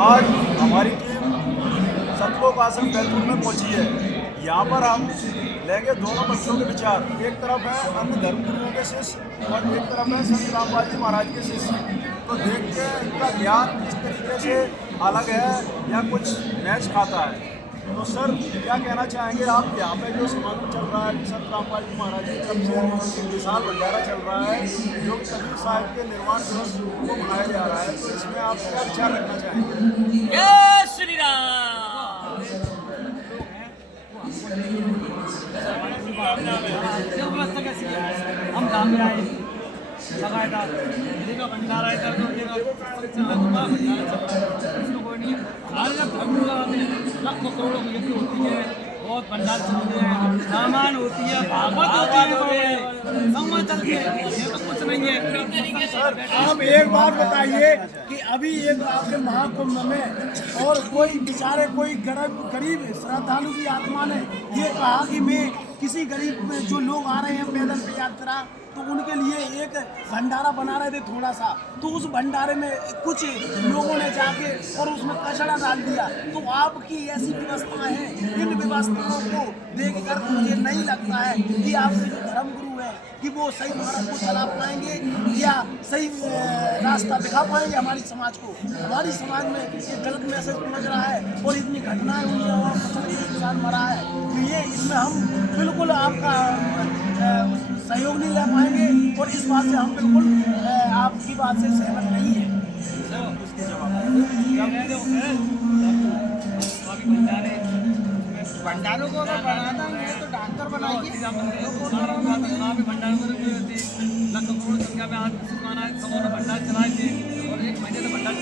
आज हमारी टीम सतलोक आश्रम बैतूल में पहुंची है। यहाँ पर हम लेंगे दोनों पक्षों के विचार। एक तरफ है अन्य धर्मगुरुओं के शिष्य और एक तरफ है संत रामपाल जी महाराज के शिष्य। तो देखते हैं इनका ज्ञान किस तरीके से अलग है या कुछ मैच खाता है। तो सर क्या कहना चाहेंगे आप? यहाँ पे जो समागम चल रहा है संत रामपाल जी महाराज की तरफ से एक विशाल भंडारा चल रहा है जो कि कबीर साहिब के निर्वाण दिवस को मनाया जा रहा है, तो इसमें आप क्या विचार रखना चाहेंगे? जय श्री राम। हम गाँव में आए लगाया था देखा भंडारा इधर तो देखा इसमें कोई नहीं हमारे जब धर्म लाखों करोड़ों की यज्ञ होती है, बहुत भंडार चलते हैं, रामायण होती है, भागवत होती है, संवाद चलती है, ये तो कुछ नहीं है। सर आप एक बात बताइए कि अभी एक आपके महाकुंभ में और कोई बेचारे कोई गरीब श्रद्धालु की आत्मा ने ये कहा कि मैं किसी गरीब में जो लोग आ रहे हैं पैदल यात्रा तो उनके लिए एक भंडारा बना रहे थे थोड़ा सा, तो उस भंडारे में कुछ लोगों ने जाके और उसमें कचड़ा डाल दिया। तो आपकी ऐसी व्यवस्थाएं हैं, इन व्यवस्थाओं को देखकर मुझे नहीं लगता है कि आपके जो धर्मगुरु है कि वो सही मार्ग को चला पाएंगे या सही रास्ता दिखा पाएंगे हमारी समाज को। हमारी समाज में ये गलत मैसेज पहुँच रहा है और इतनी घटनाएं हुई हैं और इंसान मरा है, तो ये इसमें हम बिल्कुल आपका सहयोग नहीं ले पाएंगे और इस बात से हम बिल्कुल आपकी बात से सहमत नहीं है। भंडारों को अगर बनाना है तो डॉक्टर बनाएंगे, भंडारों लाखों करोड़ संख्या में आज सुखाना है, सबों ने भंडार चलाए थे और एक महीने से भंडार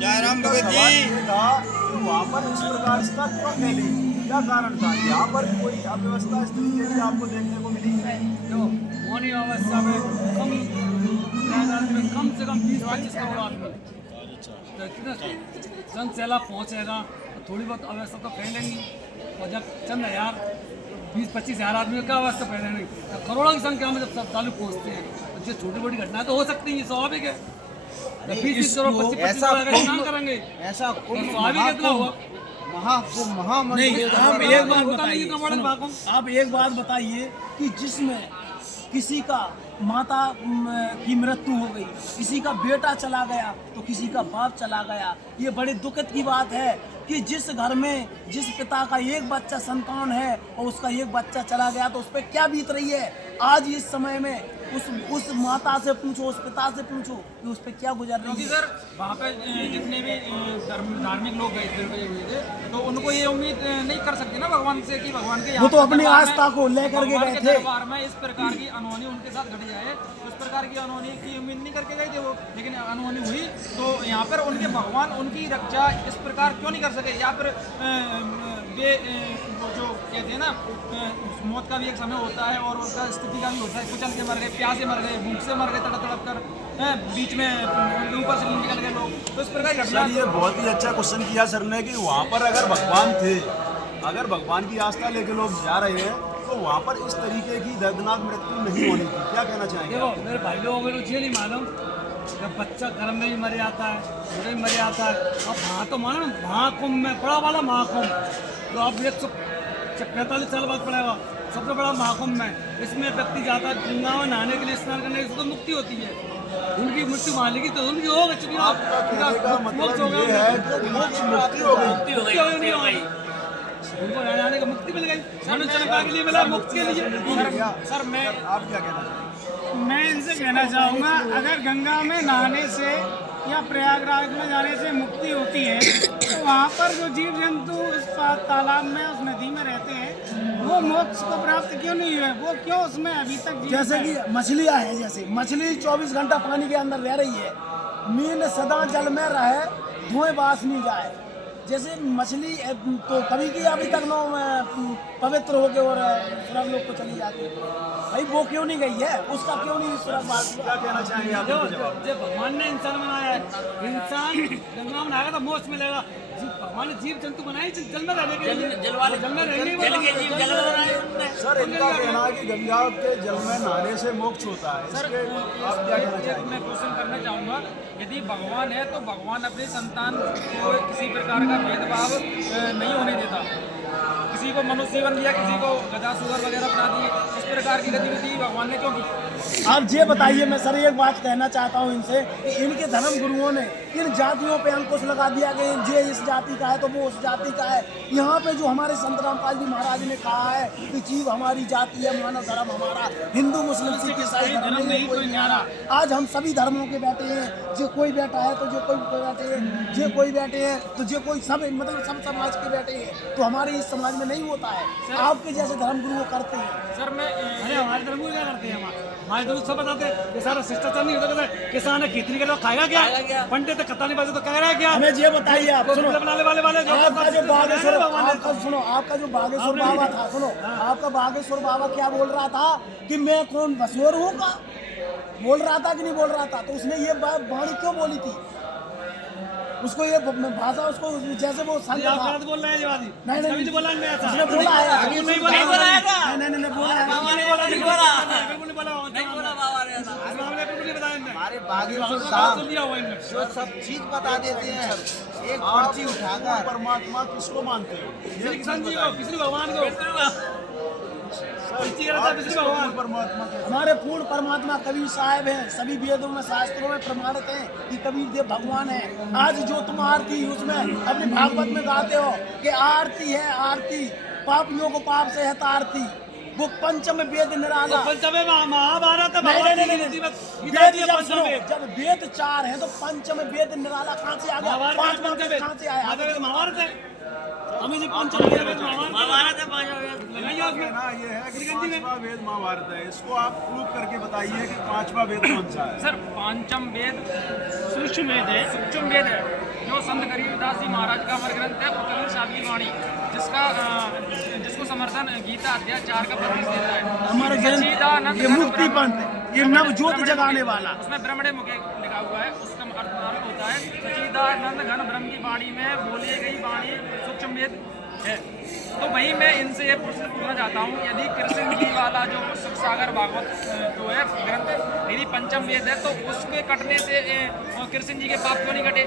जयराम भगत जी था वहाँ पर इस प्रकार इसका क्यों फैली, क्या कारण था? यहाँ पर कोई अव्यवस्था इस तरीके की आपको देखने को मिली है? जो मौनी अवस्था में कम से कम 20-25 करोड़ आदमी तो कितना जन सैलाब पहुँचेगा तो थोड़ी बहुत अवस्था तो फैलेंगी, और जब चंद हजार 20-25 हज़ार आदमी का अवस्था फैलेंगी तो करोड़ों की संख्या में जब श्रद्धालु पहुँचते हैं तो जो छोटी मोटी घटनाएं तो हो सकती हैं, स्वाभाविक है। 20 करोड़ 25 करोड़ करेंगे ऐसा स्वाभाविक कितना हुआ। आप एक बात बताइए कि जिसमें किसी का माता की मृत्यु हो गई, किसी का बेटा चला गया तो किसी का बाप चला गया, ये बड़ी दुखद की बात है कि जिस घर में जिस पिता का एक बच्चा संतान है और उसका एक बच्चा चला गया तो उस पर क्या बीत रही है। आज इस समय में उस माता से पूछो, उस पिता से पूछो कि उस पर क्या गुजर रही है। सर वहाँ पे जितने भी धार्मिक लोग गए थे तो उनको ये उम्मीद नहीं कर सकते ना भगवान से कि भगवान के वो तो अपनी आस्था को लेकर के गए थे। दरबार में इस प्रकार की अनहोनी उनके साथ घट जाए, उस प्रकार की अनहोनी की उम्मीद नहीं करके गए थे वो, लेकिन अनहोनी हुई तो यहाँ पर उनके भगवान उनकी रक्षा इस प्रकार क्यों नहीं कर सके? या फिर जो कहते हैं ना मौत का भी एक समय होता है और उसका स्थिति का भी होता है, कुचल के मर गए, प्यासे मर गए, भूख से मर गए, तड़प तड़प कर बीच में उनके ऊपर से निकल गए लोग, तो इस प्रकार सर ये बहुत ही अच्छा क्वेश्चन किया सर ने कि वहाँ पर अगर भगवान थे, अगर भगवान की आस्था लेके लोग जा रहे हैं तो वहाँ पर इस तरीके की दर्दनाक मृत्यु नहीं होनी थी, क्या कहना चाहेंगे? देखो मेरे भाई लोगों को ये नहीं मालूम, जब बच्चा गर्म में भी मर जाता है, बुढ़े में मर जाता है, अब वहाँ तो मानो महाकुंभ में बड़ा वाला महाकुंभ तो अब 145 साल बाद पड़ेगा, सबसे बड़ा महाकुंभ में इसमें व्यक्ति जाता है गंगा में नहाने के लिए, स्नान करने के लिए, तो मुक्ति होती है। उनकी मृत्यु मान लेगी तो उनकी हो गई, चुकी मोक्ष हो गया, उनको रहने का मुक्ति मिल गई, चंपा के लिए मिला, मुक्ति के लिए। सर मैं आप क्या कहना चाहेंगे? मैं इनसे कहना चाहूँगा अगर गंगा में नहाने से या प्रयागराज में जाने से मुक्ति होती है तो वहाँ पर जो जीव जंतु उस तालाब में उस नदी में रहते हैं वो मोक्ष को प्राप्त क्यों नहीं हुए? वो क्यों उसमें अभी तक जैसे कि मछलियाँ हैं, जैसे मछली 24 घंटा पानी के अंदर रह रही है, मीन सदा जल में रहे, धुएं बास नहीं जाए, जैसे मछली तो कभी की अभी तक नो पवित्र हो गए और स्वर्ग लोग को चली जाती है, भाई वो क्यों नहीं गई है, उसका क्यों नहीं स्वर्गवास हुआ? क्या कहना चाहेंगे आप जो इनके जवाब? जो भगवान ने इंसान बनाया है, इंसान गंगा में नहाएगा तो मोक्ष मिलेगा। भगवान ने जीव जंतु बनाए जल में रहने के लिए, जल में रहने सर इनका कहना है कि गंगा के जल में नहाने से मोक्ष होता है, इसके आप क्या कहना चाहेंगे? मैं क्वेश्चन करना चाहूँगा, यदि भगवान है तो भगवान अपनी संतान को किसी प्रकार का भेदभाव नहीं होने देता। किसी को मनुष्य जीवन दिया, किसी को गधा सुगर वगैरह बना दिए, इस प्रकार की गतिविधि भगवान ने क्यों की? आप ये बताइए, मैं सर एक बात कहना चाहता हूँ इनसे कि इनके धर्म गुरुओं ने इन जातियों पे अंकुश लगा दिया कि ये इस जाति का है तो वो उस जाति का है। यहाँ पे जो हमारे संत रामपाल जी महाराज ने कहा है कि जीव हमारी जाति है, मानव धर्म हमारा, हिंदू मुस्लिम सिख ईसाई धर्म नहीं कोई न्यारा। आज हम सभी धर्मों के बैठे हैं, जो कोई बैठा है तो जो कोई बैठे हैं, जो कोई बैठे हैं तो जो कोई सब, मतलब सब समाज के बैठे हैं, तो हमारे इस समाज में नहीं होता है। आपके जैसे धर्म गुरु करते हैं सर मैं अरे हमारे धर्म क्या करते हैं, हमारे धर्म सब बताते हैं, ये सारा शिष्टाचार नहीं होता। किसान है खेती करे तो खाएगा क्या, पंडित कत्ता नहीं बाजे तो कह रहा है क्या? हमें ये बताइए, आप सुनो, बनाने वाले आपका जो बागेश्वर, आपका सुनो, आपका जो बागेश्वर बाबा था, सुनो, आपका बागेश्वर बाबा क्या बोल रहा था कि मैं कौन बसोर हूँ का बोल रहा था कि नहीं बोल रहा था? तो उसने ये वाणी क्यों बोली थी? उसको ये भाषा, उसको जैसे वो संत था, बोल रहे हैं ये वादी नहीं नहीं बोला नहीं ऐसा, उसने बोला है, नहीं बोला नहीं बोला नहीं बोला है, बिल्कुल नहीं बोला बाबा ने ऐसा, हमने बिल्कुल नहीं बताया। हमारे बागेश्वर सुन साहब लिया हुआ इनने। जो सब चीज बता देते हैं, एक आप पर्ची उठाकर परमात्मा किसको मानते हो? ये किसान जी को, किसी भगवान को भगवान परमात्मा के हमारे पूर्ण परमात्मा कबीर साहब हैं, सभी वेदों में शास्त्रों में प्रमाणित हैं कि कबीर देव भगवान है। आज जो तुम आरती उसमें अपने भागवत में गाते हो कि आरती है आरती, पापियों को पाप से है तारती, वो पंचम वेद निराला। पंचमे महाभारत वेद जब सुनो, जब वेद 4 हैं तो पंचम वेद निराला कहाँ से आ गया? पांचवा वेद कहाँ से आया? महाभारत है, हमें जी पंचम महाभारत है, कहना ये है कि पांचवा वेद महाभारत है, इसको आप प्रूव करके बताइए कि पांचवा वेद कौन सा है? सर पांचम वेद सूक्ष्म वेद है, सूक्ष्म वेद है जो संत गरीबदास जी महाराज का अमर ग्रंथ है, उत्कल साधवी वाणी, जिसको समर्थन गीता अध्याय 4 का प्रवेश देता है। हमारे सच्चिदानंद ये मुक्ति पंथ, ये नव ज्योत जगाने वाला। उसमें ब्रह्मणे मुखे लिखा हुआ है, उसका अर्थ होता है सच्चिदानंद घन ब्रह्म की वाणी में बोली गई वाणी सूक्ष्म वेद है। तो वही मैं इनसे ये प्रश्न पूछना चाहता हूँ, यदि कृष्ण जी वाला जो सुख सागर भागवत जो है ग्रंथ यदि पंचम वेद है तो उसके कटने से कृष्ण जी के पाप क्यों नहीं कटे?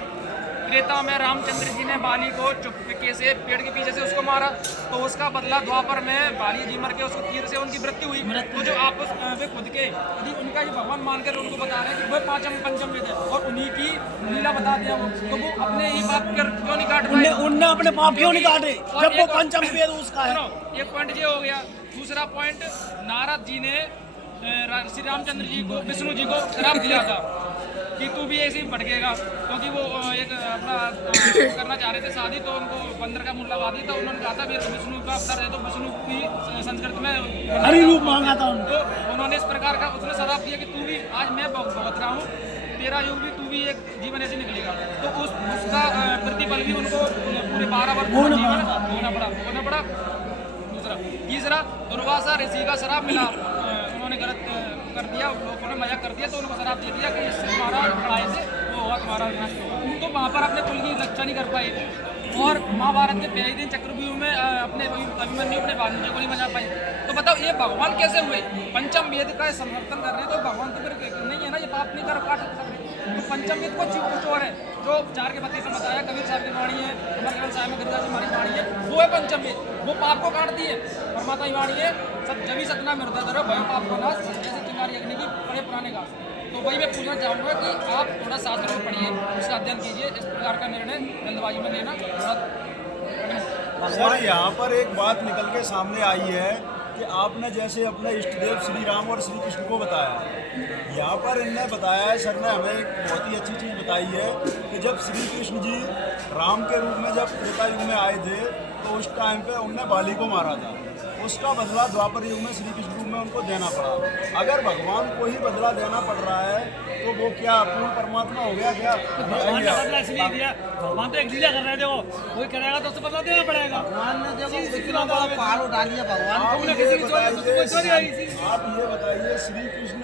त्रेता में रामचंद्र जी ने बाली को चुपके से पेड़ के पीछे से उसको मारा, तो उसका बदला द्वापर में बाली जी मर के उसको तीर से उनकी मृत्यु हुई। तो जो आपस वे खुद के यदि उनका ये भगवान मानकर उनको बता रहे हैं कि वह पंचम वेद है और उन्हीं की लीला बता दिया वो, तो वो अपने ही पाप क्यों नहीं काट पाए? उनने अपने पाप क्यों नहीं काटे जब वो पंचम वेद उसका है? एक पॉइंट ये हो गया। दूसरा पॉइंट, नारद जी ने श्री रामचंद्र जी को, विष्णु जी को श्राप दिया था कि तू भी ऐसे ही भटकेगा, क्योंकि वो एक अपना करना चाह रहे थे शादी, तो उनको बंदर का मुंह लगा दिया था। उन्होंने कहा था विष्णु का अवतार है, तो विष्णु भी संस्कृत में हरि रूप मांगा था उनको। तो उन्होंने इस प्रकार का उसने श्राप दिया कि तू भी, आज मैं भुगत रहा हूँ, तेरा युग भी, तू भी एक जीवन ऐसे निकलेगा। तो उसका प्रतिफल भी उनको पूरे 12 वर्ष होना पड़ा। तीसरा, दुर्वासा ऋषि का शराब मिला, उन्होंने गलत कर दिया, लोगों ने मजाक कर दिया, तो उनको शराब दे दिया कि इससे तुम्हारा लड़ाई से वो होगा, तुम्हारा नष्ट होगा। तो वहाँ पर अपने कुल की रक्षा नहीं कर पाए और महाभारत के पहले दिन चक्रव्यूह में अपने अभिमन्यु अपने भानु जी को नहीं बचा पाए। तो बताओ ये भगवान कैसे हुए? पंचम वेद का समर्थन कर रहे हैं तो भगवान तो फिर नहीं है ना, ये पाप नहीं कर काट सकते। तो पंचम वेद कुछ और है जो 4 के 32 में बताया, कबीर साहब की वाणी है, अमर ग्रंथ साहब में गिरिजा जी हमारी वाणी है, वो है पंचम वेद, वो पाप को काटती है। परमात्मा की वाणी है, जब सतना मृदा धरो भयो पाप का नाश, जैसे चिंगारी अग्नि की बड़े पुराने घास। तो वही मैं पूछना चाहूँगा कि आप थोड़ा शास्त्र में पढ़िए, उसका अध्ययन कीजिए, इस प्रकार का निर्णय जल्दबाजी में लेना थोड़ा। सर यहाँ पर एक बात निकल के सामने आई है कि आपने जैसे अपने इष्ट देव श्री राम और श्री कृष्ण को बताया, यहाँ पर इनने बताया है, सर ने हमें एक बहुत ही अच्छी चीज़ बताई है कि जब श्री कृष्ण जी राम के रूप में जब त्रेता युग में आए थे तो उस टाइम पे उनने बाली को मारा था। उसका बदला द्वापर युग में श्री कृष्ण रूप में उनको देना पड़ा। अगर भगवान को ही बदला देना पड़ रहा है तो वो क्या पूर्ण परमात्मा हो गया क्या? भगवान का बदला इसलिए दिया, भगवान तो एक लीला कर रहे थे, वो कोई करेगा तो उसको बदला देना पड़ेगा। भगवान ने देखो इतना बड़ा पहाड़ उठा लिया भगवान आप को। ये किसी की चोरी तो कोई चोरी आई थी। आप ये बताइए श्री कृष्ण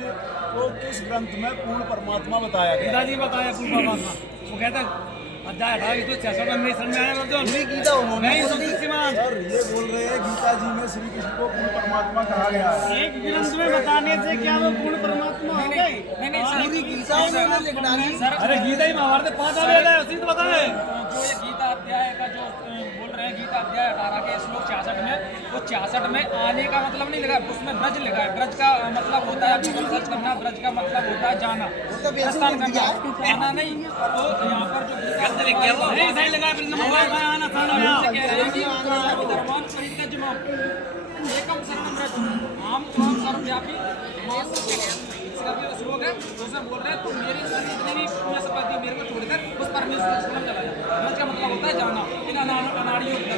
को किस ग्रंथ में पूर्ण परमात्मा बताया गया? पिताजी बताया पूर्ण परमात्मा, वो कहता है अध्याय 28 तो 66 में समझ में आया अर्जुन पूरी गीता उन्होंने नहीं बोल दी। शक्तिमान। सर ये बोल रहे हैं गीता जी में श्री कृष्ण को पूर्ण परमात्मा कहा गया है। एक ग्रंथ में बताने से क्या वो पूर्ण परमात्मा हो गए? नहीं पूरी गीता उन्होंने लिख डाली। सर अरे गीता ही महाभारत 5 वेद है, उसी तो बताए। जो ये गीता अध्याय का जो बोल रहे हैं, गीता अध्याय 18 के श्लोक 66 में, वो 66 में आने का मतलब नहीं लिखा है, उसमें ब्रज लिखा है। ब्रज का मतलब होता है सर्च करना, ब्रज का मतलब होता है जाना, तो वैसे प्रस्थान लिख दिया करना, आना नहीं। तो यहाँ पर जो गीता नहीं सही लगा है, ब्रज में आना साना गया। कह रहे हैं कि सर्वधर्मान् परित्यज्य एकम शरणं व्रज अहं त्वां सर्वव्यापी इसका भी श्लोक है, उसमें बोल रहे हैं तो मेरे सारे जितने भी पुण्य संपत्ति मेरे को छोड़कर उस परमेश्वर के शरण चला जा। ब्रज का मतलब होता है जाना। इन अनाड़ियों इनके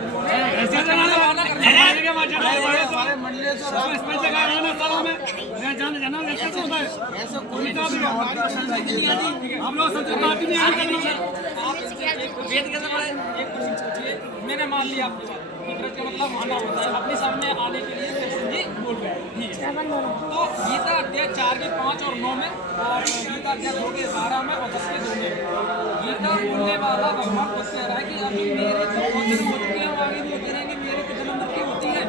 गुरुओं ने ऐसे जाना रवाना कर दिया। जाने के बाद जाना है हमारे मंडलेश्वर इसमें स्पेशल जगह रहना सालों में मैं जाना ऐसा तो होता है। ऐसे कोई गीता भी हमारी संस्कृति नहीं आती। हम लोग संस्कृत बात ही नहीं आती करनी। आप एक वेद कैसे पढ़े? एक क्वेश्चन पूछिए, मैंने मान लिया आपकी बात कि ब्रज का मतलब आना होता है। अपने सामने आने के लिए कृष्ण जी बोल रहे हैं, ठीक है। तो गीता अध्याय 4 के 5 और 9 में, और गीता अध्याय 2 के 12 में और 10 के 2 में गीता बोलने वाला भगवान खुद कह रहा है कि अभी मेरे तो बहुत जन्म हो चुके हैं, आगे भी होते रहेंगे, मेरी तो जन्म मृत्यु होती है।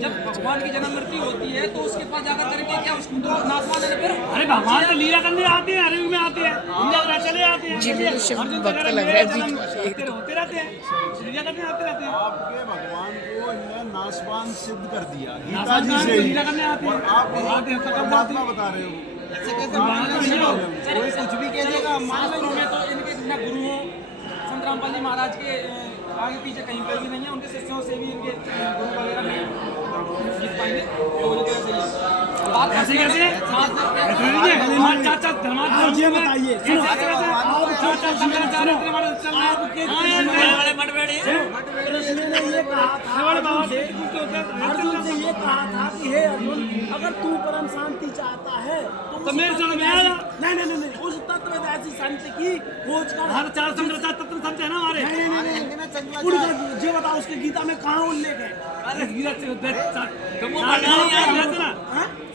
जब भगवान की जन्म मृत्यु होती है तो उसके पास जाकर करेंगे क्या? उसको तो नाशवान है फिर। अरे भगवान तो लीला करने आते हैं, हरे में आते हैं, इंद्र चले आते हैं, अर्जुन वगैरह मेरे जन्म होते रहते हैं, लीला करने आते रहते हैं। आपके भगवान को इन्हें नाशवान सिद्ध कर दिया गीता नाशवान जी से ही। लीला करने आते हैं। और आप आते हैं, तो कब परमात्मा बता रहे हो। ऐसे कैसे मान लो? कोई कुछ भी कह देगा मान लो। शास्त्रों में तो इनके न गुरु हो, संत रामपाल जी महाराज के आगे पीछे कहीं पर भी नहीं है, उनके शिष्यों से भी इनके गुरु वगैरह नहीं जीत पाएंगे। तो उनके वजह से ही बात कैसे कैसे चाचा धर्मात्मा आप ये बताइए, सुनो, आप चाचा शंकराचार्य इतने बड़े चल रहे हैं, कृष्ण ने ये कहा था बड़े बाबा अर्जुन से, अर्जुन से ये कहा था कि हे अर्जुन, अगर तू परम शांति चाहता है तो मेरे चरण में आ जा। नहीं, उस तत्व में ऐसी शांति की खोज कर। हर चार शंकराचार्य तत्व संत है ना हमारे। नहीं, उनका ये बताओ उसके गीता में कहाँ उल्लेख है? अरे गीता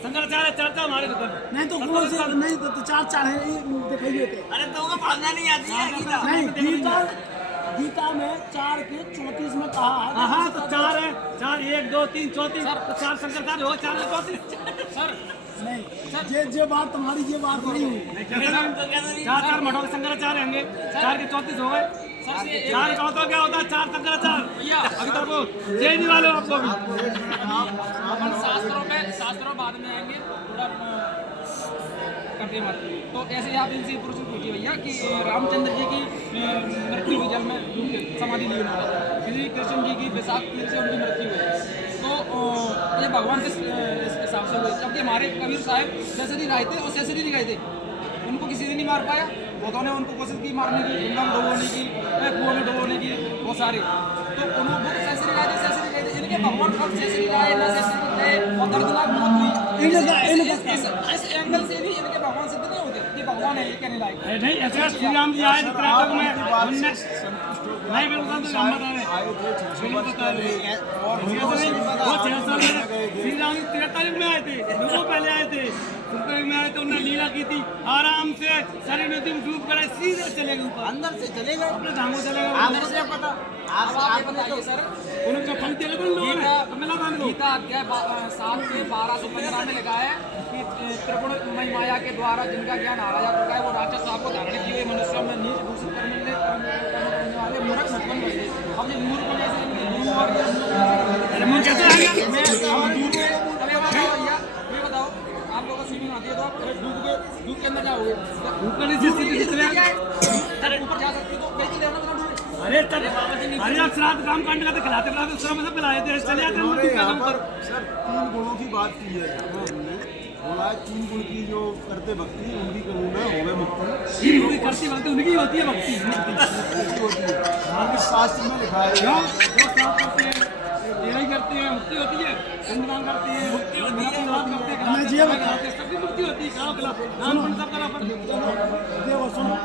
शंकराचार्य चर्चा हमारे नहीं तो कौन से, नहीं तो चार है, दिखाइए थे। अरे तुमको पढ़ना नहीं आती है गीता। नहीं, गीता में 4 के 34 में कहा है। हाँ तो 4 है, 4 1 2 3 34 तो 4 शंकराचार्य हो, 4 34 सर नहीं, ये बात तुम्हारी ये बात नहीं हुई। 4 मठों के शंकराचार्य होंगे, 4 के 34 हो गए। 4 का तो क्या होता है? 4 शंकराचार्य। अभी तक वो चेंज वाले हो आपको भी। अपन शास्त्रों बाद में आएंगे, थोड़ा करते मत। तो ऐसे ही आप इनसे प्रश्न पूछिए भैया कि रामचंद्र जी की मृत्यु हुई जब में समाधि ली उन्होंने, श्री कृष्ण जी की वैशाख तीर से उनकी मृत्यु हुई। तो ये भगवान किस हिसाब से हुए? जबकि हमारे कबीर साहब जैसे नहीं राय थे और जैसे नहीं गए थे, उनको किसी ने नहीं मार पाया। बहुतों ने उनको कोशिश की मारने की, गंगा में डुबोने की, कुआं में डुबोने की, बहुत सारे। तो उन्होंने वो सैसरी राय थे। इनके भगवान कब सैसरी राय ना सैसरी गए और दर्दनाक मौत हुई। इस एंगल से भी इनके भगवान सिद्ध नहीं होते कि भगवान है, ये कहने लायक। अरे नहीं, ऐसे श्री राम जी आए थे त्रैलोक में, उनने नहीं बिल्कुल तो हम बता रहे आए थे 600 बता रहे और वो 6 साल में श्री राम जी 43 में आए थे, वो पहले आए थे, में आए थे, उन्होंने लीला की थी। आराम से शरीर नदी में डूब कर सीधे चले गए ऊपर, अंदर से चले गए। अपने धामों चले गए। आपको क्या पता? आप बताइए सर, उनका फल तेरे को लोगों ने कमला दान को गीता अध्याय 7 के 12 से 15 में लिखा है कि त्रिगुणमयी माया के द्वारा जिनका ज्ञान आ रहा है वो राक्षस आपको धारण किए मनुष्यों में नीच दूषित करने वाले मूर्ख मत बन गए। अब ये मूर्ख को जैसे गुरु और अरे मुझे कैसे आ गया? भैया ये बताओ, आप लोगों को स्विमिंग आती है तो आप डूब के अंदर जाओगे, ऊपर नीचे सीधे कितने ऊपर जा सकते हो तो बेटी रहना तो डूबे। अरे आप श्राद्ध काम कांड का तो खिलाते पिलाते उस समय से पिलाए थे, चले आते हमारे हैं यहाँ कदम पर पर। सर 3 गुणों की बात की है हमने, बोला 3 गुण की जो करते भक्ति उनकी करूँ मैं होवे मुक्ति। ये पूरी करती भक्ति उनकी होती है, भक्ति होती है। हमारे शास्त्र में लिखा है क्यों? जो साफ करते हैं तेरा ही करते करते हैं, मुक्ति होती है, पिंडदान करते हैं, मुक्ति होती है, हमें ये बताओ। सबकी मुक्ति होती है, कहाँ खिलाफ दान पुण्य सब करा पर देखो सुनो,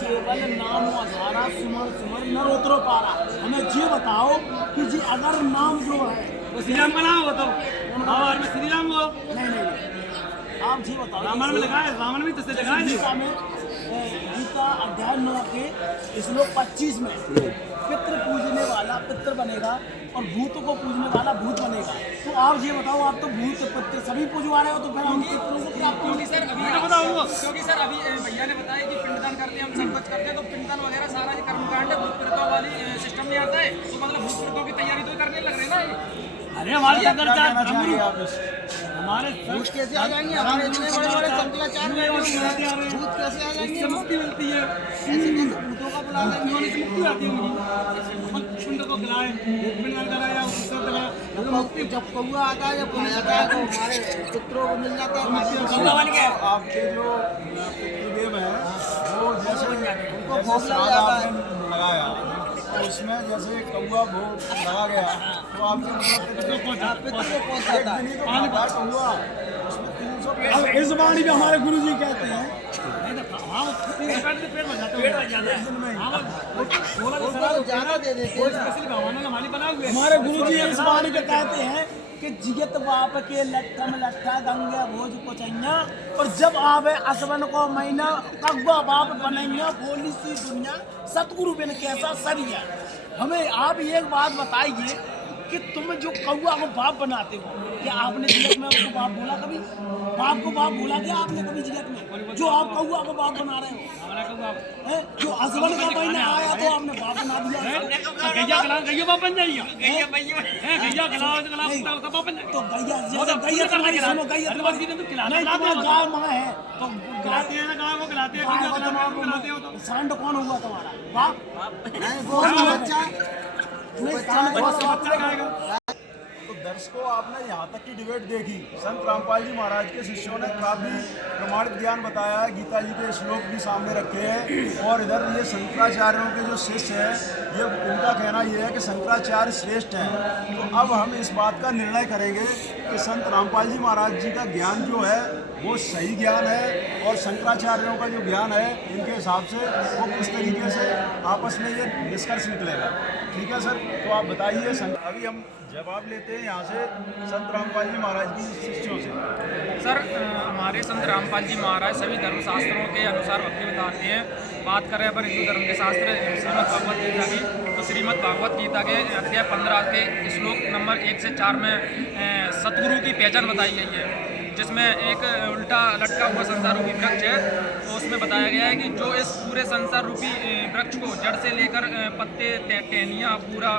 केवल नाम आधारा सुमर सुमर नर उतरो पारा। हमें ये बताओ कि जी अगर नाम जो है वो श्री राम का नाम हो तो बाबा में श्री राम हो, नहीं आप ये बताओ, रामायण में लिखा है, रामायण में तो से लिखा है जी। गीता में गीता अध्याय 9 के श्लोक 25 में पितृ पूजने वाला पितृ बनेगा और भूत को पूजने वाला भूत बनेगा। तो आप ये बताओ, आप तो भूत पितृ सभी पूजवा रहे हो, तो फिर हम पितरों को क्या क्योंकि सर अभी बेटा बताओ, क्योंकि सर अभी भैया ने बताया कि पिंडदान करते हैं, हम सब कुछ करते हैं, तो पिंडदान वगैरह सारा ये कर्मकांड भूत प्रेतों वाली सिस्टम में आता है, तो मतलब भूत प्रेतों की तैयारी तो करने लग रहे हैं ना ये। अरे हमारे शंकराचार्य कहना चाहेंगे धर्मगुरु, आप इस हमारे भूत कैसे आ जाएंगे? हमारे इतने बड़े बड़े शंकराचार्य हैं, भूत कैसे आ जाएंगे? इससे मुक्ति मिलती है, ऐसे कैसे भूतों का बुला लेंगे? उन्होंने से मुक्ति आती है उनकी। पिंड को खिलाए, पिंडदान कराया, उससे कराया, मुक्ति जब कौआ आता है, जब खाया जाता है, तो हमारे पितरों को मिल जाता है। कौआ बन गया। आपके जो पितृदेव हैं वो जैसे उनको भोग श्राद्ध लग जाता है। आपने लगाया तो उसमें जैसे कौआ भोग लगा गया तो आपके मतलब पितरों को पहुंच एक जाता है। दिन ही तो खाता है कौआ, उसमें 300 अब इस वाणी में हमारे गुरु जी कहते हैं पेट भर जाता है। हाँ, वो बोला तो सारा उनको ज्यादा दे देते वो हैं ना। स्पेशली भगवान ने हमारी बनाए हुए हैं। हमारे गुरु जी इस वाणी में कहते हैं कि जिगत बाप के लट्ठम लट्ठा गंगे भोज कोचैया और जब आवे असवन को महीना कौआ बाप बनैया बोली सी दुनिया सतगुरु बिन कैसा सरिया। हमें आप एक बात बताइए कि तुम जो कौआ को बाप बनाते हो, क्या आपने जगत में उसको बाप बोला कभी? बाप को बाप बोला क्या आपने कभी जगत में? जो आप कौआ को बाप बना रहे हो, हमारा कौआ हैं? जो असवन का महीना आया तो आपने बाप बना दिया। गैया खिलाओ, गैया बाप बन जाइए। गैया खिलाओ तो खिलाओ सब बाप बन जाइए। तो गैया वो तो गैया पूजा करके तुम्हारी सुनो, गैया हर बात की तो खिलाना नहीं, खिलाते तुम्हारी गाय माँ है तो खिलाते हैं ना, गाय को खिलाते हैं, गैया खिलाते हो तो सांड कौन हुआ तुम्हारा बाप? नहीं, वो बच्चा नहीं, सांड कौन हुआ? बच्चा खाएगा। तो दर्शकों आपने यहाँ तक की डिबेट देखी। संत रामपाल जी महाराज के शिष्यों ने काफ़ी प्रमाणित ज्ञान बताया है, गीता जी के श्लोक भी सामने रखे हैं और इधर ये शंकराचार्यों के जो शिष्य हैं ये उनका कहना ये है कि शंकराचार्य श्रेष्ठ हैं। तो अब हम इस बात का निर्णय करेंगे कि संत रामपाल जी महाराज जी का ज्ञान जो है वो सही ज्ञान है और शंकराचार्यों का जो ज्ञान है इनके हिसाब से वो किस तरीके से आपस में ये निष्कर्ष निकलेगा। ठीक है सर, तो आप बताइए। अभी हम जवाब लेते हैं यहाँ से संत रामपाल जी महाराज की शिष्यों से। सर हमारे संत रामपाल जी महाराज सभी धर्मशास्त्रों के अनुसार भक्ति बताते हैं। बात करें अपन हिंदू धर्म के शास्त्र श्रीमद् भागवत गीता की, तो श्रीमद् भागवत गीता के अध्याय 15 के श्लोक नंबर 1 से 4 में सतगुरु की पहचान बताई गई है, जिसमें एक उल्टा लटका हुआ संसार रूपी वृक्ष है। तो उसमें बताया गया है कि जो इस पूरे संसार रूपी वृक्ष को जड़ से लेकर पत्ते टहनियाँ पूरा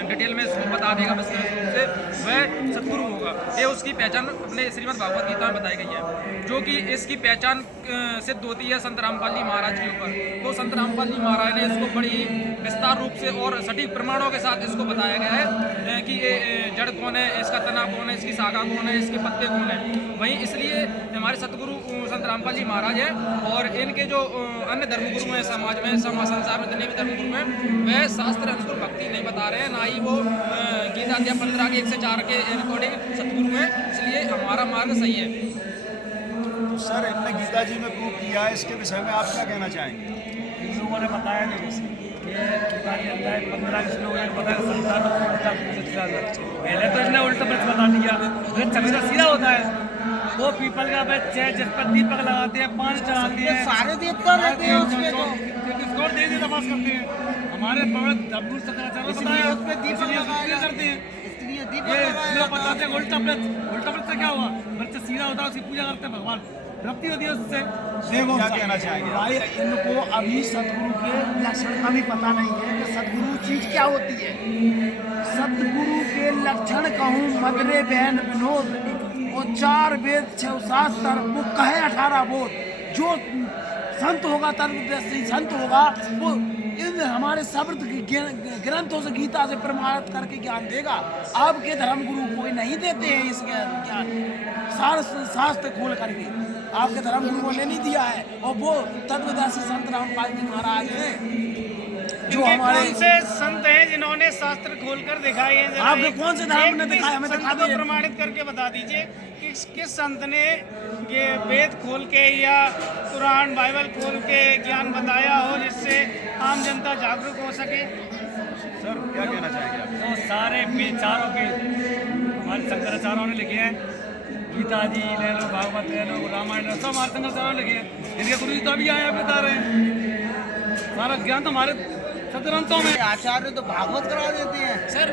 डिटेल में इसको बता देगा विस्तृत रूप से, वह सतगुरु होगा। ये उसकी पहचान अपने श्रीमद् भागवत गीता में बताई गई है, जो कि इसकी पहचान सिद्ध होती है संत रामपाल जी महाराज के ऊपर। तो संत रामपाल जी महाराज ने इसको बड़ी विस्तार रूप से और सटीक प्रमाणों के साथ इसको बताया गया है कि ये जड़ कौन है, इसका तना कौन है, इसकी शाखा कौन है, इसके पत्ते कौन है। वहीं इसलिए हमारे सतगुरु संत रामपाल जी महाराज हैं और इनके जो अन्य धर्मगुरु हैं समाज में, संसार में जितने भी धर्मगुरु हैं वह शास्त्र अनुकूल भक्ति नहीं बता रहे हैं, ना ही वो गीता अध्याय 15 के 1 से 4 के अकॉर्डिंग सतगुरु हैं। इसलिए हमारा मार्ग सही है। तो सर इनने गीता जी में प्रूव किया है, इसके विषय में आप क्या कहना चाहेंगे? इन लोगों ने बताया नहीं जैसे ये गीता के अध्याय 15 के श्लोक में बताया संसार में उल्टा पहले तो इसने उल्टा वृक्ष बता दिया, वृक्ष हमेशा सीधा होता है। वो पीपल का वृक्ष है जिस पर दीपक लगाते हैं, पानी चढ़ाते हैं, सारे देवता रहते हैं उसमें, तो दे तपास करते हैं। हमारे पवित्र धर्मगुरु शंकराचार्य ने बताया उसमें दीपक इसलिए लगाया करते हैं। इसलिए दीपक ये लगाया लोग जाता है। बताते हैं उल्टा वृक्ष से क्या हुआ, वृक्ष सीधा होता है, उसकी पूजा करते हैं, भगवान प्राप्ति होती है उससे। देखो क्या कहना चाहेंगे? भाई इनको अभी सतगुरु के लक्षण का भी पता नहीं है कि सतगुरु चीज क्या होती है। सतगुरु के लक्षण कहूँ मदरे बहन विनोद और 4 वेद 6 शास्त्र वो कहे 18 बोध। जो संत होगा तत्वदर्शी संत होगा वो इन हमारे शब्द ग्रंथों से गीता से प्रमाणित करके ज्ञान देगा। आपके धर्मगुरु कोई नहीं देते हैं इस ज्ञान शास्त्र खोल करके, आपके धर्मगुरुओं ने नहीं दिया है और वो तत्वदर्शी संत रामपाल जी महाराज हैं। जो हमारे कौन से संत हैं जिन्होंने शास्त्र खोलकर दिखाए हैं? जरा आपने एक- कौन से धर्म ने एक दिखाया? हमें संत दिखा को दीजिए। प्रमाणित करके बता दीजिए कि किस संत ने ये वेद खोल के या कुरान बाइबल खोल के ज्ञान बताया हो जिससे आम जनता जागरूक हो सके। सर क्या कहना चाहेंगे आप? तो सारे चारों के हमारे शंकराचार्यों ने लिखे हैं, गीता जी ले लो, भागवत ले लो, रामायण ले लो, सब हमारे शंकराचार्यों ने लिखे हैं। इनके गुरु जी तो अभी आए बता रहे हैं, सारा ज्ञान तो हमारे सदग्रंथों में। आचार्य तो भागवत करा देते हैं सर।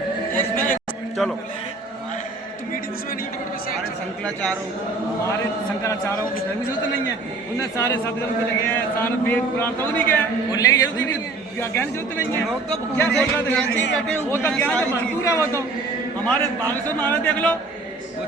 चलो हमारे शंकराचार्यों को हमारे शंकराचार्यों की कभी जरूरत नहीं है, उन्हें सारे सदग्रंथ लिखे हैं, सारे वेद पुराण तो उन्हीं के हैं, बोलने की जरूरत नहीं है, ज्ञान की जरूरत नहीं है। लोग तो क्या भूखे बोल रहे ऐसे ही बैठे थे, हुए वो तो हैं, ज्ञान से सारी भरपूर है। वो तो हमारे बागेश्वर महाराज देख लो,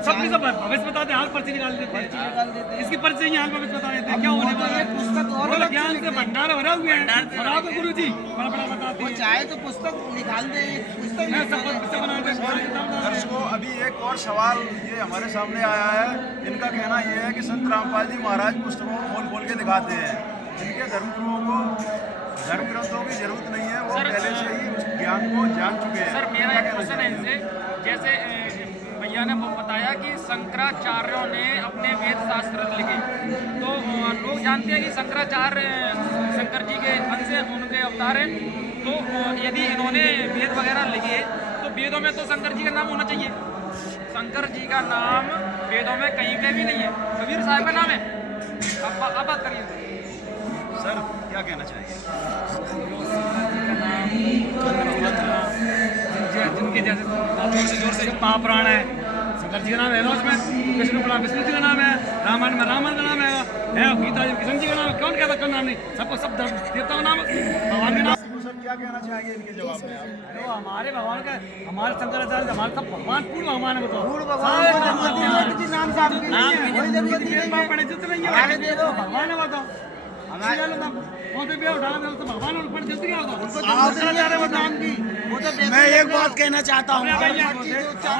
सब कुछ भविष्य बताते हैं, हाल पर्ची निकाल देते हैं, इसकी पर्ची ही हाल भविष्य बता देते हैं क्या होने वाला है। पुस्तक और वो अलग से ज्ञान से लिखते हैं। भंडार भरा हुए हैं, और आप गुरु जी बड़ा बड़ा बताते वो हैं। चाहे तो पुस्तक निकाल दे, पुस्तक मैं निकाल सब दे। पुस्तक बना देते हैं। दर्शकों अभी एक और सवाल ये हमारे सामने आया है। इनका कहना ये है कि संत रामपाल जी महाराज पुस्तकों को खोल खोल के दिखाते हैं, इनके धर्मगुरुओं को धर्म ग्रंथों की जरूरत नहीं है, वो पहले से ही उस ज्ञान को जान चुके हैं। सर मेरा एक क्वेश्चन है इनसे, जैसे भैया ने वो बताया कि शंकराचार्यों ने अपने वेद शास्त्र लिखे, तो लोग जानते हैं कि शंकराचार्य शंकर जी के अंश हैं, उनके अवतार हैं, तो यदि इन्होंने वेद वगैरह लिखे तो वेदों में तो शंकर जी का नाम होना चाहिए। शंकर जी का नाम वेदों में कहीं पे भी नहीं है, कबीर साहब का नाम है। अब बात करिए सर क्या कहना चाहेंगे? जिनके जैसे महापुराण है, शंकर जी का नाम है ना उसमें, विष्णु पुराण विष्णु जी का नाम है, रामायण में रावण का नाम है, गीता जी कृष्ण जी का नाम है, कौन कहता कौन नाम नहीं, सबको सब देवताओं का नाम भगवान के नाम। सर क्या कहना चाहेंगे इनके जवाब में आप? तो हमारे भगवान का, हमारे शंकराचार्य हमारे सब भगवान पूर्ण भगवान है। बताओ पूर्ण भगवान को जरूरत ही नहीं है, किसी नाम साहब की नहीं है, कोई जरूरत ही नहीं है। पढ़े जितने नहीं हमारे है देखो भगवान है। बताओ हमारे कौन से भी उठा तो भगवान और पढ़ जल्दी क्या होगा। उनको जरूरत ही नहीं है नाम की, वो तो मैं एक बात कहना चाहता हूँ,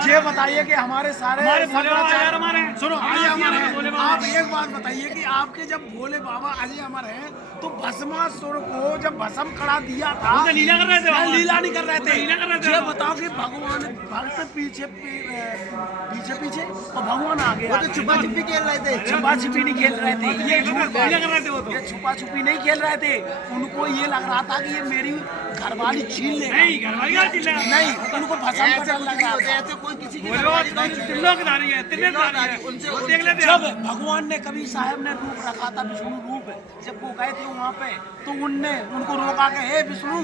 ये बताइए कि हमारे सारे हमारे भोले बाबा यार हमारे सुनो अजय अमर भोले है, बाबा। आप एक बात बताइए कि आपके जब भोले बाबा अजय अमर हैं तो भस्मासुर को जब भस्म करा दिया था, वो तो लीला कर रहे थे, नहीं, लीला नहीं कर रहे वो तो लीला कर रहे थे। थे। ये बताओ कि भगवान भक्त पीछे पीछे पीछे और भगवान आगे वो तो छुपा छुपी खेल रहे थे। छुपा छुपी नहीं खेल रहे थे, ये झूठ लीला है। कर रहे थे वो तो। ये छुपा छुपी नहीं खेल रहे थे, उनको ये लग रहा था कि ये मेरी घरवाली छीन लेगा। नहीं घरवाली का चिल्ला नहीं, उनको भस्म ऐसे का डर कुछ लग नहीं रहा होते, था। ऐसे कोई किसी की भोले घरवाली बाबा नहीं छूती। तिल्लोकधारी है, तिल्लोकधारी है, उनसे- वो देख लेते जब हैं। भगवान ने कबीर साहब ने रूप रखा था, विष्णु रूप, जब वो गए थे वहाँ पे तो उनने उनको रोका के हे विष्णु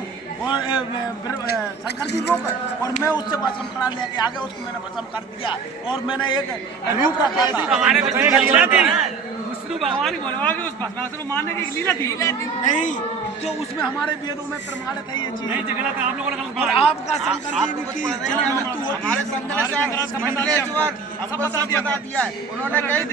और शंकर जी रोक, और मैं उससे भस्म करा लेके आ गया, उसको मैंने भस्म कर दिया और मैंने एक रूप रखा था। हमारे विष्णु की लीला थी, विष्णु भगवान ही भोले बाबा के उस भस्मासुर को मारने की एक लीला थी। नहीं, जो उसमें हमारे वेदों में प्रमाणित है ये चीज। नहीं झगड़ा था, आप लोगों ने गलत और पढ़ा। आपका शंकर जी की जन्म मृत्यु होती हमारे है। शंकराचार्य मंडलेश्वर हमको सब बता दिया है। उन्होंने कही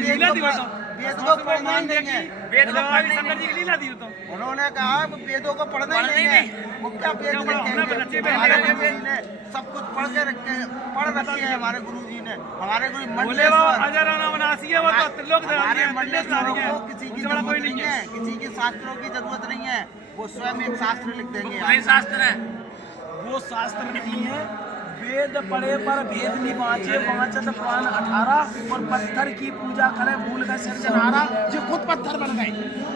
वेद को पढ़ना ही नहीं है। वेद भगवान शंकर जी की लीला थी वो तो। उन्होंने कहा वेदों को पढ़ना ही नहीं है। वो क्या वेद लिखेंगे? हमारे गुरु जी ने सब कुछ पढ़ रखे है हमारे गुरु जी ने। हमारे गुरु भोले बाबा मंडलेश्वर अजय राणा बनासी है, वो तो त्रिलोकधारी हमारे है, मंडलेश्वरों त्रिलोकधारी है, को किसी की उससे बड़ा कोई जरूरत नहीं नहीं है। है, किसी के शास्त्रों की जरूरत नहीं है। वो स्वयं एक शास्त्र लिख देंगे। शास्त्र है वो शास्त्र नहीं है। वेद पढ़े पर भेद नहीं बाँचे, बाँचत पुराण 18 और पत्थर की पूजा करे भूल गए सिरजनहारा। जो खुद पत्थर बन गए,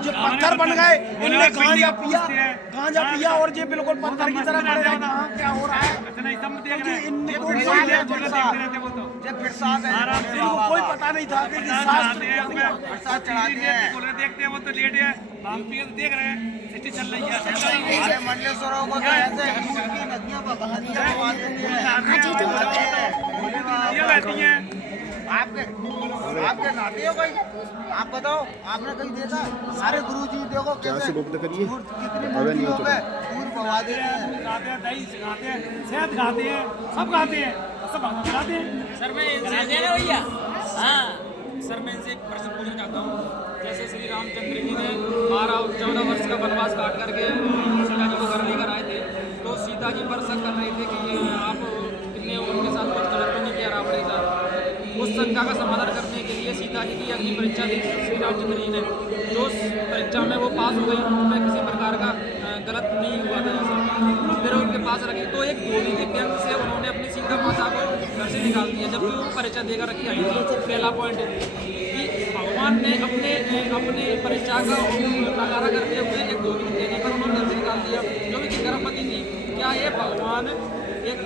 जो पत्थर बन गए, इनने गांजा पिया और ये बिल्कुल पत्थर की तरह पड़ गए। कहाँ क्या हो रहा है? इतना ही सब देख रहे हैं। इनको कोई कोई देख रहे थे वो तो। जब फिर साथ है आराम से इनको कोई पता नहीं था कि शास्त्र क्या है। प्रसाद चढ़ाते हैं। देखते हैं वो तो लेट है, हम भी देख रहे हैं, सिटी चल रही है, चल रही है। हमारे मंडलेश्वरों को तो ऐसे दूध की नदियों पर बहतियां बहा देती है। ये बहती हैं। आपके नाते हो कोई? आप बताओ, आपने कहीं देखा? हमारे गुरु जी देखो कैसे कितनी मूर्तियों पे दूध बहा देते हैं। खाते हैं, दही खाते हैं, शहद खाते हैं, सब खाते हैं, सब खाते हैं। सर मैं इनसे भैया सर मैं इनसे एक प्रश्न पूछना चाहता हूँ। जैसे श्री रामचंद्र जी ने 12-14 वर्ष का वनवास काट करके सीता जी को घर लेकर आए थे, तो सीता जी पर शक कर रहे थे कि आप कितने उनके साथ कुछ गलत तो नहीं किया रावण के साथ। उस शंका का समाधान करने के लिए सीता जी की अग्नि परीक्षा दी श्री रामचंद्र जी ने, जो परीक्षा में वो पास हो गई, उसमें किसी प्रकार का गलत नहीं हुआ था। उनके पास रखी तो एक गोली के व्यंग से उन्होंने अपनी सीता माता को घर से निकाल दिया, जबकि वो परिचय देकर रखी आई थी। पहला पॉइंट कि भगवान ने अपने परिचय का नकारा करते हुए एक गोली देने पर उन्होंने घर से निकाल दिया, जो भी गर्भवती थी। क्या ये भगवान एक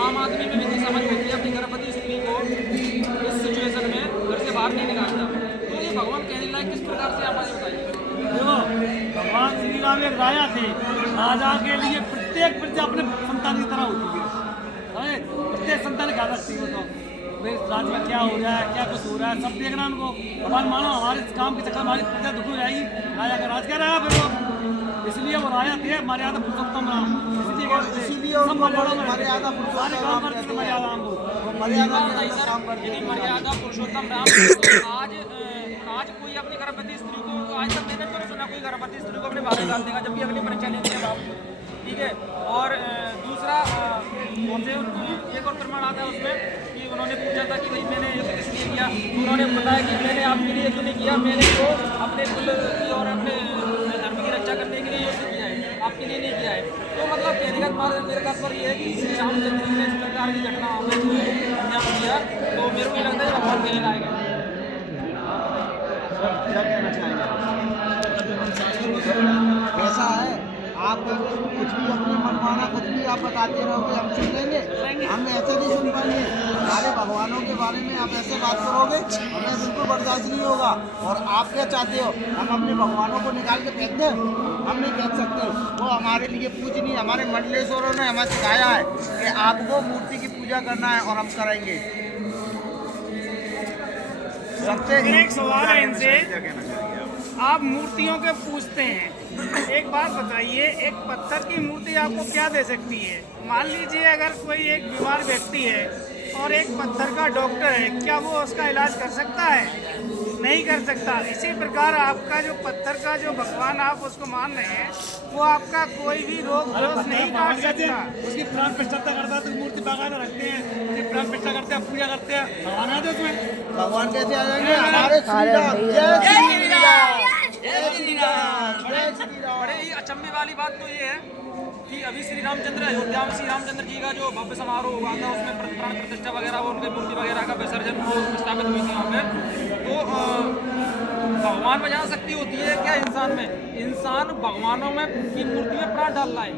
आम आदमी में भी समझ होती है अपनी गर्भवती स्त्री को इस सिचुएशन में घर से बाहर नहीं निकालता? तो ये भगवान कहने लायक किस प्रकार से आप मुझे बताइए। देखो, भगवान श्री राम एक राजा थे। राजा के लिए प्रत्येक प्रजा अपने संतान की तरह होती है, समझे? प्रत्येक संतान ख्याल रखती है। तो भाई राज में क्या हो रहा है, क्या कुछ हो रहा है, सब देखना उनको। भगवान मानो हमारे इस काम के चक्कर हमारी प्रजा दुखी हो जाएगी, राजा का राज क्या रहेगा फिर वो। इसलिए वो राजा थे मर्यादा पुरुषोत्तम राम, इसीलिए सब उनको मर्यादा में मर्यादा सारे काम करते थे मर्यादा हमको। मर्यादा के काम करते यदि थे। मर्यादा पुरुषोत्तम राम आज कोई अपनी गर्भवती स्त्री को, आज तक मैंने तो नहीं सुना कोई गर्भवती स्त्री को अपने बाहर निकाल देगा, जबकि अगली परीक्षा लेने के बाद, ठीक है। और दूसरा उनसे एक और प्रमाण आता है उसमें कि उन्होंने पूछा था कि भाई मैंने ये तो किस लिए किया, तो उन्होंने बताया कि मैंने आपके लिए तो नहीं किया, मैंने तो अपने कुल की और अपने धर्म की रक्षा करने के लिए युद्ध किया है, आपके लिए नहीं किया है। तो मतलब कहने का मेरे का पर ये है कि श्री रामचंद्र जी ने इस प्रकार की घटनाओं में जो है अन्याय किया, तो मेरे को ये लगता है भगवान कहने लायक है। क्या कहना चाहेंगे? कैसा है, आप कुछ भी अपने मनमाना कुछ भी आप बताते रहोगे, हम सुन लेंगे, हम ऐसे नहीं सुन पाएंगे। हमारे भगवानों के बारे में आप ऐसे बात करोगे, हमें बिल्कुल बर्दाश्त नहीं होगा। और आप क्या चाहते हो, हम अपने भगवानों को निकाल के फेंक दें? हम नहीं फेंक सकते, वो हमारे लिए पूजनीय। हमारे मंडलेश्वरों ने हमें सिखाया है कि आपको मूर्ति की पूजा करना है और हम करेंगे। एक सवाल है इनसे, आप मूर्तियों के पूछते हैं, एक बात बताइए, एक पत्थर की मूर्ति आपको क्या दे सकती है? मान लीजिए अगर कोई एक बीमार व्यक्ति है और एक पत्थर का डॉक्टर है, क्या वो उसका इलाज कर सकता है? नहीं कर सकता। इसी प्रकार आपका जो पत्थर का जो भगवान आप उसको मान रहे हैं, वो आपका कोई भी रोग दोष नहीं काट सकता। उसकी प्राण प्रतिष्ठा करता है तो मूर्ति बाकायदा रखते हैं, उसकी प्राण प्रतिष्ठा करते हैं, पूजा करते हैं, भगवान आते हैं उसमें। भगवान कैसे आ जाएंगे? हमारे श्री राम, जय श्री राम, जय श्री राम, जय श्री राम। बड़े ही अचंभे वाली बात तो ये है कि अभी श्री रामचंद्र अयोध्या में श्री रामचंद्र जी का जो भव्य समारोह हुआ था, उसमें प्राण प्रतिष्ठा वगैरह, वो उनकी मूर्ति वगैरह का विसर्जन वो स्थापित हुई थी वहाँ पे। तो भगवान में जहाँ शक्ति होती है क्या इंसान में, इंसान भगवानों में की मूर्ति में प्राण डाल रहा है,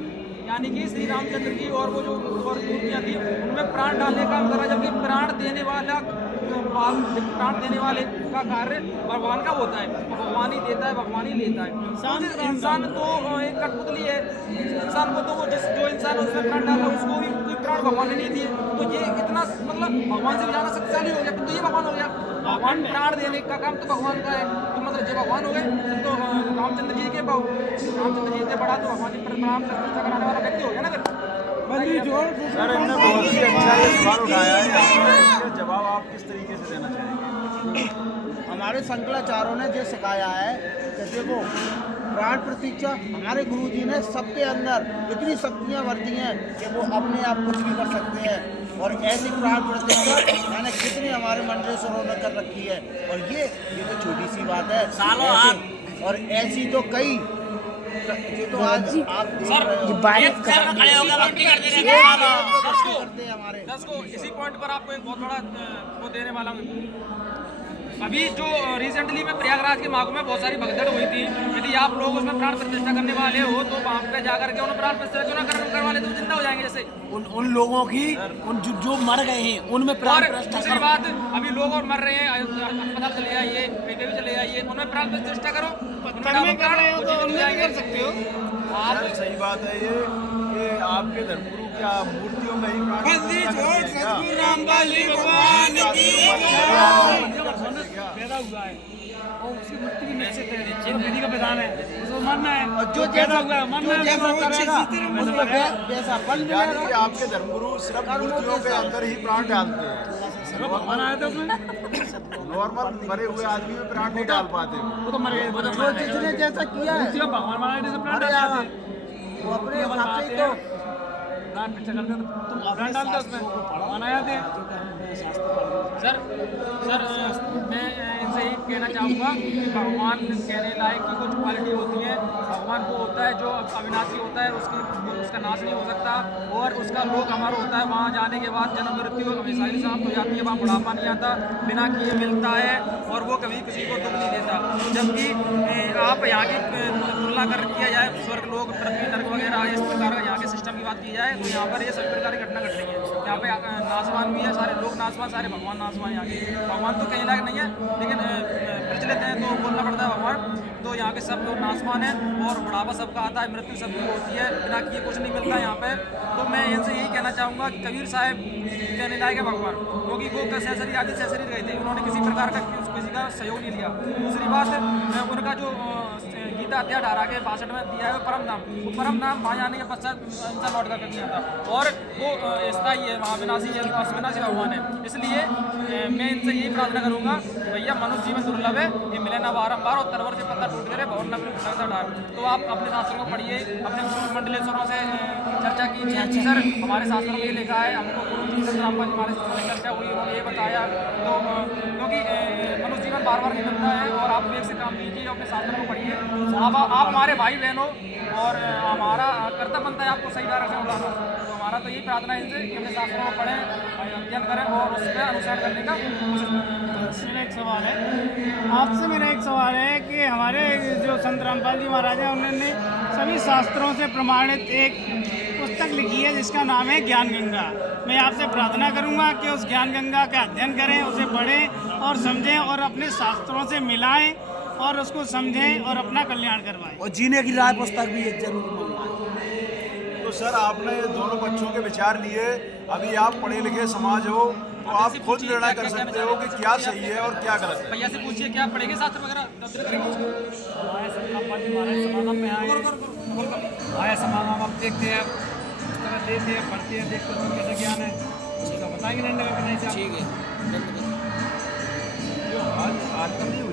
यानी कि श्री रामचंद्र जी और वो जो और मूर्तियाँ थी उनमें प्राण डालने का काम कर रहा है, जबकि प्राण देने वाले का कार्य भगवान का होता है, भगवान ही देता है, भगवान ही लेता है। इंसान तो एक कठपुतली है, इंसान को तो वो जो इंसान उसमें प्राण डाला उसको भी कोई प्राण भगवान ने नहीं दिए, तो ये इतना मतलब भगवान से भी ज़्यादा शक्तिशाली हो गया, तो ये भगवान हो गया। भगवान प्राण देने का काम तो भगवान का है, तो मतलब जो भगवान हो गए तो रामचंद्र जी के बड़ा तो भगवान जी प्राण प्रतिष्ठा कराने वाला व्यक्ति हो गया ना फिर। सर इन्होंने बहुत ही अच्छा ये सवाल उठाया है, इसका जवाब आप किस तरीके से देना चाहेंगे? हमारे शंकराचार्यों ने जो सिखाया है कि देखो, प्राण प्रतीक्षा हमारे गुरुजी ने सबके अंदर इतनी शक्तियाँ भरती हैं कि वो अपने आप कुछ भी कर सकते हैं। और ऐसी प्राण प्रतिष्ठा मैंने कितनी हमारे मंडलेश्वरों ने कर रखी है। और ये तो छोटी सी बात है, और ऐसी तो कई ये तो आज आप देख रहे हो। हमारे 10 को इसी पॉइंट पर आपको एक बहुत बड़ा वो देने वाला हूँ। अभी जो रिसेंटली में प्रयागराज के महाकुंभ में बहुत सारी भगदड़ हुई थी, यदि आप लोग उसमें प्राण प्रतिष्ठा करने वाले हो तो वहाँ पे जाकर के उन्हें प्राण प्रतिष्ठा क्यों ना करवा ले, तो जिंदा हो जाएंगे। जैसे उन लोगों की जो मर गए हैं उनमें प्राण और प्रतिष्ठा दूसरी बात, अभी लोग और मर रहे हैं, अस्पताल चले आइए, कहीं पे भी चले आइए, उन्हें प्राण प्रतिष्ठा करो, पत्थर में कर रहे हो तो उनमें भी कर सकते हो। सर सही बात है ये आपके धर्मगुरु क्या मूर्तियों में ही प्राण पैदा हुआ है और उसकी मृत्यु भी निश्चित है, ये विधि का विधान है, उसको मानना है। और जो पैदा हुआ है मानना है, जैसा फल यानी कि आपके धर्मगुरु सिर्फ मूर्तियों के अंदर ही प्राण डालते हैं, भगवान आया था उसमें, नॉर्मल मरे हुए आदमी में प्राण नहीं डाल पाते। वो तो मर गए, वो तो जिसने जैसा किया है भगवान वाला से प्राण अरे डालते यार, वो अपने हिसाब से ही तो ब्रांड पिक्चर करते हैं तो तुम ब्रांड डालते हैं उसमें गाना आते हैं। सर मैं इनसे यही कहना चाहूँगा कि भगवान कहने लायक की कुछ क्वालिटी होती है। भगवान वो होता है जो अविनाशी होता है, उसका नाश नहीं हो सकता, और उसका लोक अमर होता है। वहाँ जाने के बाद जन्म मृत्यु हमेशा ही समाप्त हो जाती है, वहाँ बुढ़ापा नहीं आता, बिना किए मिलता है, और वो कभी किसी को दुख नहीं देता। जबकि आप यहाँ की तुलना कर किया जाए स्वर्ग लोक पृथ्वी नर्क वगैरह इस प्रकार का यहाँ के सिस्टम की बात की जाए तो यहाँ पर ये सभी प्रकार की घटना घट रही है। यहाँ पे नासवान भी है, सारे लोग नासवान, सारे भगवान नासवान यहाँ के। भगवान तो कहीं लायक नहीं है, लेकिन प्रचलित है तो बोलना पड़ता है भगवान। तो यहाँ के सब लोग नासवान हैं, और बुढ़ापा सबका आता है, मृत्यु सबकी होती है, बिना किए कुछ नहीं मिलता यहाँ पे। तो मैं इनसे यही कहना चाहूँगा कि कबीर साहब कहने लायक है भगवान, क्योंकि वो सैसरी आदि सैसरी गए थे, उन्होंने किसी प्रकार का किसी का सहयोग नहीं लिया। दूसरी बात उनका जो गीता अध्याय 18 के 62 में दिया है वो परम धाम, वो परम धाम वहाँ जाने के पश्चात इंसान लौट कर नहीं आता, और वो स्थायी है, वहाँ विनाशी है, अविनाशी भगवान है। इसलिए मैं इनसे यही प्रार्थना करूँगा, भैया मनुष्य जीवन दुर्लभ है, ये मिले ना बारम्बार, और तरवर से पत्ता टूट गए भवन न ढार। तो आप अपने शास्त्रों को पढ़िए, अपने गुरु मंडलेश्वरों से चर्चा कीजिए कि सर हमारे शास्त्रों में ये लिखा है, हमको गुरु जी संतरामपाल जी हमारे से चर्चा हुई, उन्होंने ये बताया। तो क्योंकि मनुष्य जीवन बार बार नहीं मिलता है, और आप विवेक से काम कीजिए, अपने शास्त्रों को पढ़िए। आप हमारे भाई बहन हो, और हमारा कर्तव्य बनता है आपको सही डायरेक्शन में बुलाना। तो हमारा तो यही प्रार्थना है इनसे कि अपने शास्त्रों को पढ़ें, अध्ययन करें, और उस पर अनुसरण करने का कोशिश करें। मेरा एक सवाल है आपसे, मेरा एक सवाल है कि हमारे जो संत रामपाल जी महाराज हैं उन्होंने सभी शास्त्रों से प्रमाणित एक पुस्तक लिखी है जिसका नाम है ज्ञान गंगा। मैं आपसे प्रार्थना करूंगा कि उस ज्ञान गंगा का अध्ययन करें, उसे पढ़ें और समझें, और अपने शास्त्रों से मिलाएं और उसको समझें और अपना कल्याण करवाएं। और जीने की राह पुस्तक भी एक जरूर मंगवाएं। तो सर आपने दोनों बच्चों के विचार लिए, अभी आप पढ़े लिखे समाज हो, तो आप खुद निर्णय कर सकते हो कि क्या सही है और क्या गलत है। भैया से पूछिए क्या पढ़ेंगे शास्त्र वगैरह तब करेंगे उसको। आए संतरामपाल जी महाराज समागम में आए समागम अब देखते हैं, इस तरह लेते हैं, पढ़ते हैं, देखते हैं कैसा ज्ञान है, उसका बताएंगे नहीं लगा कि नहीं। ठीक है, आज तक नहीं हुई।